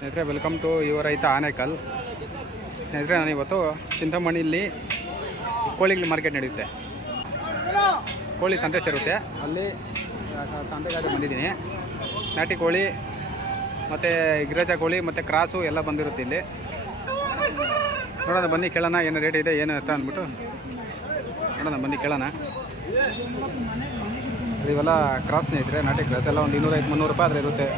ಸ್ನೇಹಿತರೆ welcome to ಯುವ ರೈತ ಆನೇಕಲ್. ಸ್ನೇಹಿತರೆ, ನಾನು ಇವತ್ತು ಚಿಂತಾಮಣಿಲಿ ಕೋಳಿಗಳ ಮಾರ್ಕೆಟ್ ನಡೆಯುತ್ತೆ. ಕೋಳಿ ಸಂತೆ ಸೇರುತ್ತೆ. ಅಲ್ಲಿ ಸಂತೆಗಾದ್ರೆ ಬಂದಿದ್ದೀನಿ. ನಾಟಿ ಕೋಳಿ, ಮತ್ತು ಗಿರಜ ಕೋಳಿ, ಮತ್ತು ಕ್ರಾಸು ಎಲ್ಲ ಬಂದಿರುತ್ತೆ ಇಲ್ಲಿ. ನೋಡೋಣ, ಬನ್ನಿ ಕೇಳೋಣ, ಏನು ರೇಟ್ ಇದೆ, ಏನು ಅಂತ ಅಂದ್ಬಿಟ್ಟು. ನೋಡೋಣ, ಬನ್ನಿ ಕೇಳೋಣ. ಇವೆಲ್ಲ ಕ್ರಾಸ್ ಇದ್ದರೆ ನಾಟಿ ಕ್ರಾಸ್ ಎಲ್ಲ ಒಂದು ಇನ್ನೂರೈದು ಮುನ್ನೂರು ರೂಪಾಯಿ ಆದರೆ ಇರುತ್ತೆ.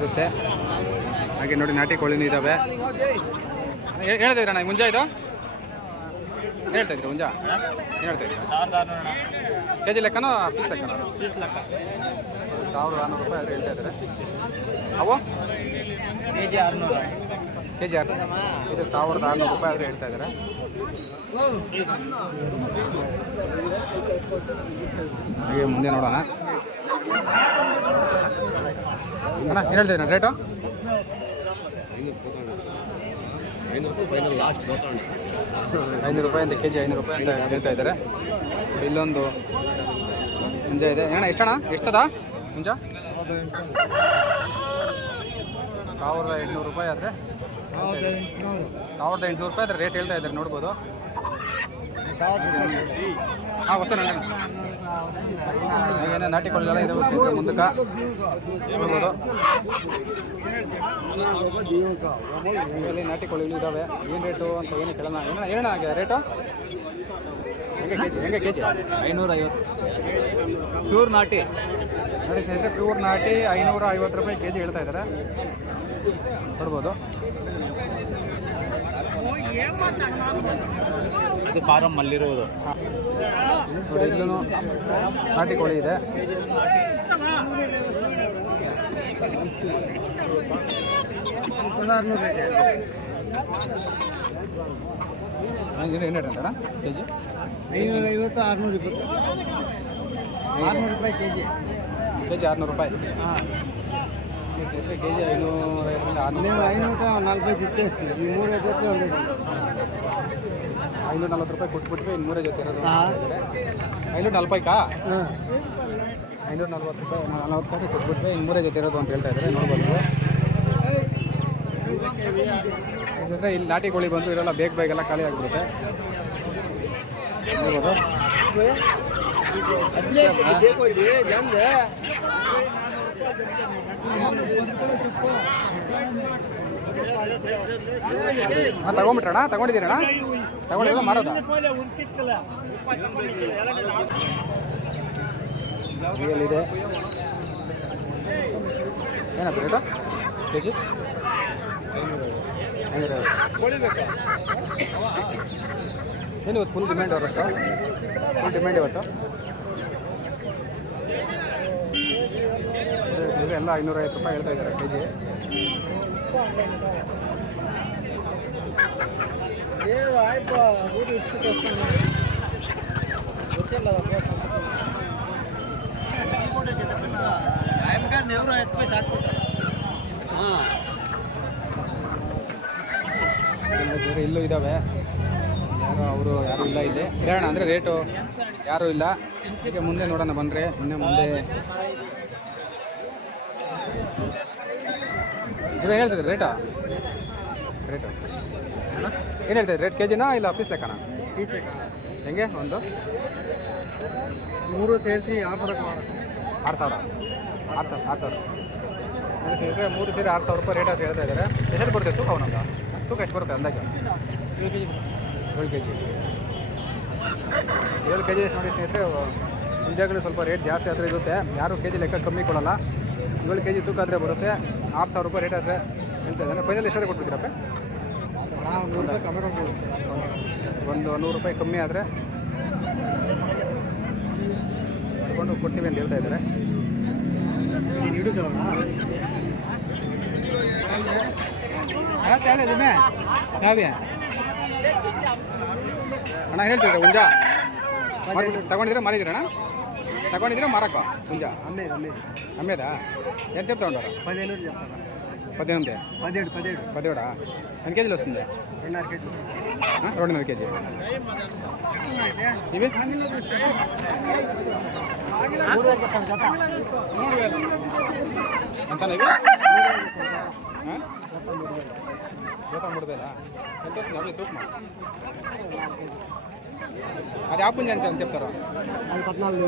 ಇರುತ್ತೆ. ಹಾಗೆ ನೋಡಿ, ನಾಟಿ ಕೋಳಿನೂ ಇದ್ದಾವೆ ಹೇಳ್ತಾ ಇದ್ದೀರಾ ಮುಂಜಾ ಇದು? ಹೇಳ್ತಾ ಇದ್ದೀರಾ, ಮುಂಜಾ? ಹೇಳ್ತಾ ಇದ್ದೀರಾ? ಕೆ ಜಿ ಲೆಕ್ಕನೋ ಪೀಸ್ ಲೆಕ್ಕ ಸಾವಿರದ ಆರುನೂರು ರೂಪಾಯಿ ಆದರೆ ಹೇಳ್ತಾ ಇದ್ದಾರೆ. ಅವು? ಕೆ ಜಿ ಆರುನೂರು. ಇದು ಸಾವಿರದ ಆರುನೂರು ರೂಪಾಯಿ ಆದರೆ ಹೇಳ್ತಾ ಇದ್ದಾರೆ. ಹಾಗೆ ಮುಂದೆ ನೋಡೋಣ. ಅಣ್ಣ ಏನು ಹೇಳ್ತಿದ್ದೀರಾ ರೇಟು ಐನೂರು ರೂಪಾಯಿ ಅಂತ ಕೆ ಜಿ ಐನೂರು ರೂಪಾಯಿ ಅಂತ ಹೇಳ್ತಾ ಇದ್ದಾರೆ. ಇಲ್ಲೊಂದು ಮುಂಜ ಇದೆ. ಅಣ್ಣ ಎಷ್ಟಣ್ಣ? ಎಷ್ಟದ? ಮುಂಜ? ಸಾವಿರದ ಎಂಟುನೂರು ರೂಪಾಯಿ ಆದರೆ ಸಾವಿರದ ಎಂಟುನೂರು. ಸಾವಿರದ ಎಂಟುನೂರು ರೂಪಾಯಿ ಆದರೆ ರೇಟ್ ಹೇಳ್ತಾ ಇದ್ದಾರೆ ನೋಡ್ಬೋದು. ಹಾಂ ಹೊಸ ಏನೇ ನಾಟಿ ಕೊಳ್ಳೆಲ್ಲ ಇದಾವೆ ಸಿಗುತ್ತೆ ಮುಂದಕ್ಕೆ. ನೋಡ್ಬೋದು. ಇಲ್ಲಿ ನಾಟಿ ಕೋಳಿಗಳು ಇದ್ದಾವೆ ಏನು ರೇಟು ಅಂತ ಏನು ಕೇಳೋಣ. ಏನ ಏನ ಆಗಿದೆ ರೇಟು? ಹೆಂಗೆ ಕೆ ಜಿ ಹೆಂಗೆ ಕೆ ಜಿ ಐನೂರ ಐವತ್ತು ಪ್ಯೂರ್ ನಾಟಿ. ನೋಡಿ ಸ್ನೇಹಿತರೆ ಪ್ಯೂರ್ ನಾಟಿ ಐನೂರ ಐವತ್ತು ರೂಪಾಯಿ ಕೆ ಜಿ ಹೇಳ್ತಾ ಇದ್ದಾರೆ. ಕೊಡ್ಬೋದು ಅದು ಫಾರಂ ಅಲ್ಲಿರುವುದು ನೋಡಿ ಇಲ್ಲೂ ನಾಟಿ ಕೋಳಿ ಇದೆ. ಏನು ರೇಟ್ ಕೆ ಜಿ ಐನೂರ ಐವತ್ತು ಆರುನೂರ ಇಪ್ಪತ್ತು ಆರುನೂರು ರೂಪಾಯಿ ಕೆ ಜಿ ಕೆ ಜಿ ಆರುನೂರು ರೂಪಾಯಿ. ಹಾಂ. ಕೆ ಜಿ ಐನೂರ ಐವತ್ತು ಆರುನೂರು ನೀವು ಐನೂರ ನಲ್ವೈ ಇಚ್ಚೇಸ್ತೀವಿ ಈ ಮೂರು ಜೊತೆ ಒಂದು ಐನೂರ ನಲ್ವತ್ತು ರೂಪಾಯಿ ಕೊಟ್ಬಿಟ್ವಿ ಇನ್ನು ಮೂರೇ ಜೊತೆ ಇರೋದು. ಐನೂರ ನಲ್ವೈಕಾ ಹಾಂ. ಐನೂರ ನಲ್ವತ್ತು ರೂಪಾಯಿ ನಲ್ವತ್ತು ರೂಪಾಯಿ ಕೊಟ್ಬಿಟ್ವಿ ಇನ್ನು ಮೂರೇ ಜೊತೆ ಇರೋದು ಅಂತ ಹೇಳ್ತಾ ಇದ್ದಾರೆ ನೋಡ್ಬೋದು. ಯಾಕಂದರೆ ಇಲ್ಲಿ ನಾಟಿ ಕೋಳಿ ಬಂದು ಇರೋಲ್ಲ ಬೇಗ ಬೇಗ ಎಲ್ಲ ಖಾಲಿ ಆಗಿಬಿಡುತ್ತೆ. ನೋಡ್ಬೋದು. ಹಾಂ ತಗೊಂಬಿಟ್ರಣ್ಣ? ತಗೊಂಡಿದ್ದೀರಣ್ಣ? ತಗೊಂಡಿಲ್ಲ ಮಾರೋದ ಇದೆ ಏನಪ್ಪ ರೇಟು ಕೆ ಜಿ ಏನು ಇವತ್ತು ಫುಲ್ ಡಿಮ್ಯಾಂಡ್ ಅವರಷ್ಟು? ಫುಲ್ ಡಿಮ್ಯಾಂಡ್ ಇವತ್ತು? ಎಲ್ಲ ಐನೂರ ಐವತ್ತು ರೂಪಾಯಿ ಹೇಳ್ತಾ ಇದ್ದಾರೆ ಕೆ ಜಿ ಸರಿ, ಇಲ್ಲೂ ಇದ್ದಾವೆ ಯಾರು ಅವರು ಯಾರು ಇಲ್ಲ ಇಲ್ಲಿ. ಇರೋಣ ಅಂದರೆ ರೇಟು ಯಾರೂ ಇಲ್ಲ. ಮುಂದೆ ನೋಡೋಣ ಬಂದರೆ ಮುಂದೆ ಮುಂದೆ ಇದು ಹೇಳ್ತಿದ್ರು ರೇಟಾ ರೇಟು ಏನು ಹೇಳ್ತಿದ್ರು ರೇಟ್ ಕೆ ಜಿನಾ ಇಲ್ಲ ಪೀಸ್ ಲೆಕ್ಕನಾ? ಹೆಂಗೆ ಒಂದು? ಮೂರು ಸೇರಿಸಿ ಆರು ಸಾವಿರ ಆರು ಸಾವಿರ. ಆರು ಸಾವಿರ ಆರು ಸಾವಿರ. ಅಂದರೆ ಸೇರಿದ್ರೆ ಮೂರು ಸೇರಿ ಆರು ಸಾವಿರ ರೂಪಾಯಿ ರೇಟ್ ಅಂತ ಹೇಳ್ತಾ ಇದ್ದಾರೆ ಎಷ್ಟು ಬರುತ್ತೆ ತೂಕ ಅವನೊಂದು? ತೂಕ ಎಷ್ಟು ಬರುತ್ತೆ ಅಂದಾಜು? ಏಳು ಕೆ ಜಿ ಏಳು ಕೆ ಜಿ ನೋಡಿ ಸ್ನೇಹಿತರೆ ನಿಜಾಗಲೂ ಸ್ವಲ್ಪ ರೇಟ್ ಜಾಸ್ತಿ ಆದರೆ ಇರುತ್ತೆ. ಯಾರು ಕೆ ಜಿ ಲೆಕ್ಕ ಕಮ್ಮಿ ಕೊಡಲ್ಲ. ಏಳು ಕೆ ಜಿ ತೂಕ ಆದರೆ ಬರುತ್ತೆ. ಆರು ಸಾವಿರ ರೂಪಾಯಿ ರೇಟ್ ಆದರೆ ಹೇಳ್ತಾ ಇದ್ದಾನೆ ಫೈನಲ್ ಎಷ್ಟಾದ್ರೆ ಕೊಟ್ಬಿಡ್ತೀರಪ್ಪ ನೂರು ಒಂದು ನೂರು ರೂಪಾಯಿ ಕಮ್ಮಿ ಆದರೆ ತಗೊಂಡು ಕೊಡ್ತೀವಿ ಅಂತ ಹೇಳ್ತಾ ಇದ್ದಾರೆ. ಅಣ್ಣ ಹೇಳ್ತೀರಾ ಹುಂಜ ತಗೊಂಡಿದ್ರೆ ಮಾರಿದ್ದೀರಣ್ಣ ತಗೊಂಡಿದ್ದೀರಾ ಮಾರಕ್ಕ ಹುಂಜ అమ్మే అమ్మే అమ్మేదా ఎంత చెప్తా ఉంటారు పదిహేను చెప్తారా పద్దెనిమిది పదిహేడు పదిహేడు పదిహేడా ఎన్ని కేజీలు వస్తుంది రెండున్నర కేజీ ఆ, రెండున్నర కేజీ ఇవి ಮೂರು ವೇಲ್ ತಗೊಂಡು ಜೊತೆ ಮೂರು ವೇಲು ಅಂತಾನೆ ఇవి ಹಾಂ జత మూడు వేలా ఎంత వస్తుంది అవి తూకమా అది ఆపుంది అని అని చెప్తారా అది పద్నాలుగు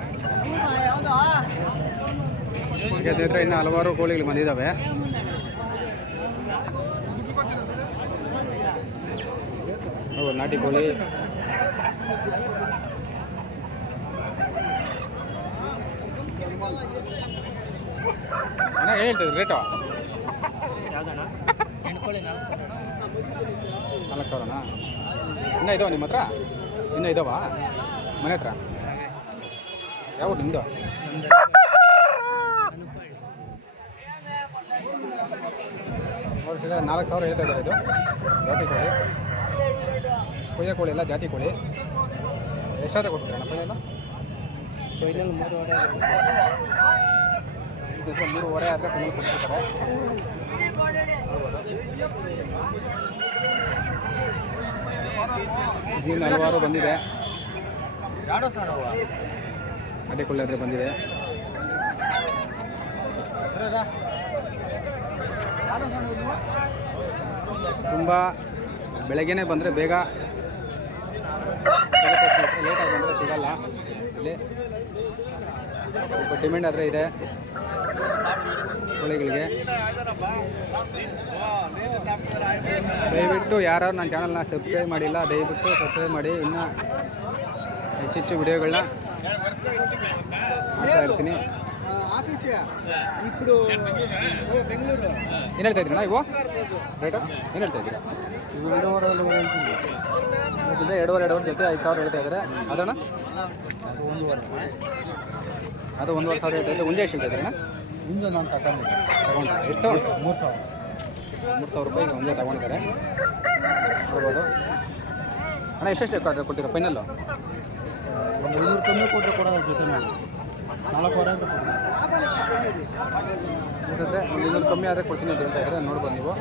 ಸ್ನೇಹಿತರೆ ಇನ್ನು ಹಲವಾರು ಕೋಳಿಗಳು ಬಂದಿದ್ದಾವೆ. ನಾಟಿ ಕೋಳಿ. ಅಣ್ಣ ಹೇಳ್ತಿದ್ರು ರೇಟು ನಾಲ್ಕು ಸಾವಿರನಾ? ಇನ್ನೂ ಇದಾವ ನಿಮ್ಮ ಹತ್ರ ಇನ್ನೂ ಇದಾವಾ? ಮನೆ ಹತ್ರ? ಯಾವ ನಿಮ್ಮದು ಅವ್ರ ಸಲ ನಾಲ್ಕು ಸಾವಿರ ಹೇಳ್ತಾ ಇದ್ದಾರೆ ಇದು. ಜಾತಿ ಕೋಳಿ. ಕೊಯ್ಯ ಕೋಳಿ ಎಲ್ಲ ಜಾತಿ ಕೋಳಿ. ಎಷ್ಟಾದ ಕೊಟ್ಟಿದ್ದಾರೆ ಫೈನಲ್ ಫೈನಲ್ ಮೂರುವರೆ ಇದು ಮೂರುವರೆ ಆದರೆ ಫೈನಲ್ ಕೊಡ್ತಿರ್ತಾರೆ. ಇದಿನ್ನು ಹಲವಾರು ಬಂದಿದೆ. ಎರಡು ಕೊಳ್ಳೆ ಬಂದಿದೆ. ತುಂಬ ಬೆಳಗ್ಗೆನೇ ಬಂದರೆ ಬೇಗ ಲೇಟಾಗಿ ಬಂದರೆ ಸಿಗಲ್ಲ. ಇಲ್ಲಿ ಸ್ವಲ್ಪ ಡಿಮ್ಯಾಂಡ್ ಆದರೆ ಇದೆ. ಕೋಳಿಗಳಿಗೆ. ದಯವಿಟ್ಟು ಯಾರು ನನ್ನ ಚಾನಲ್ನ ಸಬ್ಸ್ಕ್ರೈಬ್ ಮಾಡಿಲ್ಲ, ದಯವಿಟ್ಟು ಸಬ್ಸ್ಕ್ರೈಬ್ ಮಾಡಿ. ಇನ್ನೂ ಹೆಚ್ಚೆಚ್ಚು ವಿಡಿಯೋಗಳನ್ನ ಮಾಡ್ತಾ ಇರ್ತೀನಿ ಆಫೀಸ್ ఇప్పుడు ಬೆಂಗಳೂರು ಏನು ಹೇಳ್ತಾ ಇದ್ದೀರಣ್ಣ ಇವು ರೇಟು ಏನು ಹೇಳ್ತಾ ಇದ್ದೀರಾ ಇವು ಎರಡೂವರೆ ಸಿದ್ರೆ ಎರಡುವರೆ ಎರಡುವರೆ ಜೊತೆ ಐದು ಸಾವಿರ ಹೇಳ್ತಾ ಇದ್ದಾರೆ ಅದಣ್ಣ ಒಂದೂವರೆ ಅದು ಒಂದುವರೆ ಸಾವಿರ ಹೇಳ್ತಾ ಇದ್ದಾರೆ ಮುಂಜೆ ಎಷ್ಟು ಹೇಳ್ತಾ ಇದ್ದೀರಣ್ಣ ಹಿಂದೆ ನಾನು ತಗೊಂಡಿದ್ದೆ ತಗೊಂಡು ಎಷ್ಟು ಮೂರು ಸಾವಿರ ಮೂರು ಸಾವಿರ ರೂಪಾಯಿಗೆ ಒಂದೇ ತಗೊಂಡಿದ್ದಾರೆ ನೋಡ್ಬೋದು ಅಣ್ಣ ಎಷ್ಟೆಷ್ಟು ಕೊಡ್ತೀರಾ ಫೈನಲ್ಲು ಒಂದು ಇನ್ನೂರು ಕಮ್ಮಿ ಕೊಟ್ಟರೆ ಕೊಡೋದ್ರ ಜೊತೆ ಮಾಡಿ ನಾಲ್ಕೂವರೆ ಅಂದ್ರೆ ಕೊಡಿ ಅನಿಸುತ್ತೆ. ಒಂದು ಇನ್ನೂರು ಕಮ್ಮಿ ಆದರೆ ಕೊಡ್ತೀನಿ ಅಂತ ಹೇಳ್ತಾ ಇದ್ದಾರೆ? ನೋಡ್ಬೋದು ನೀವು.